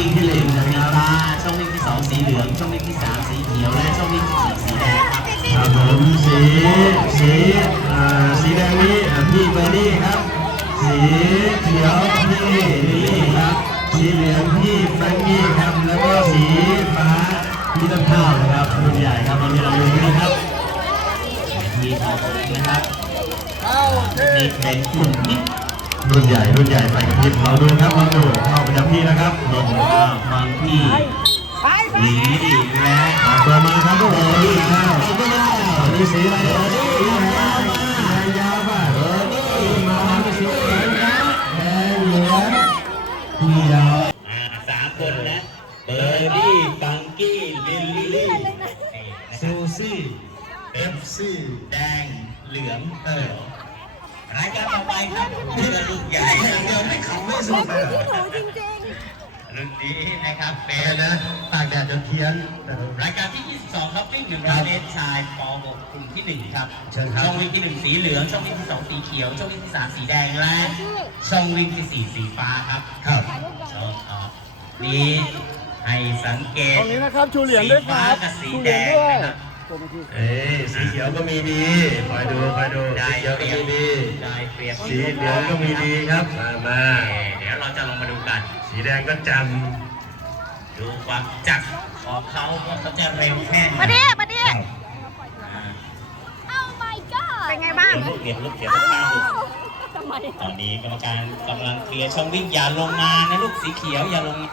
วิ่งที่หนึ่งสีฟ้าช่องวิ่งที่สองสีเหลือง ช่องวิ่งที่สามสีเขียว และช่องวิ่งที่สี่สีแดงครับครับผมสีสีอ่าสีแดงนี้อ่าพี่เบอร์ดี้ครับ สีเขียวพี่ลิลลี่ครับ สีเหลืองพี่แฟรงกี้ครับ แล้วก็สีฟ้าพี่ต้นข้าวนะครับรุ่นใหญ่ครับวันนี้เราดูกันนะครับมีออกนะครับมีเป็นกลุ่มนิดรุ่นใหญ่รุ่นใหญ่ไปกับพริบเราดูครับเราดูเข้าประจำที่นะครับลงก็ บางที่ไปไปหลีและออกตัวมาครับเบอร์ดี้ครับอันนี้สีอะไรเบอร์ดี้ยาวมากยาวมากเบอดีมาเป็นสีแดงครับแดงเหลืองเขียวสามคนนะเบอร์ดี้บังกี้ลิลลี่ซูซี่เอฟซีแดงเหลืองเออรายการต่อไปครับเรือลูกใหญ่เดินไม่เขาไม่สุดเลย รุ่นนี้นะครับเป็เป็นนนะตากแดดจนเทียนรายการที่ 22 ครับวิ่ง100เมตรชายป .6 กลุ่มที่ 1 ครับเชิญครับ ช่องวิ่งที่ 1 สีเหลือง ช่องวิ่งที่ 2 สีเขียว ช่องวิ่งที่ 3 สีแดง และช่องวิ่งที่ 4 สีฟ้าครับครับ ช่องออกนี้ให้สังเกตตรงนี้นะครับชูเหรียญด้วยครับสีฟ้ากับสีชูเหแดรียญงด้วย นะครับ เอ้ยสีเขียวก็มีดีคอยดูคอยดูสีเขียวก็มีดีได้เปรียบสีเหลืองก็มีดีครับมามาเอ่อเดี๋ยวเราจะลงมาดูกัน สีแดงก็จดูความจัดของเขาว่าเขาจะเร็วแค่ไหนมาดิมาดิอ่าเป็นไงบ้างลูกเดียวลูกเดียวลูกข้างลูกตอนนี้กรรมการกำลังเคลียร์ช่องวิ่งอย่าลงมานะลูกสีเขียวอย่าลงมา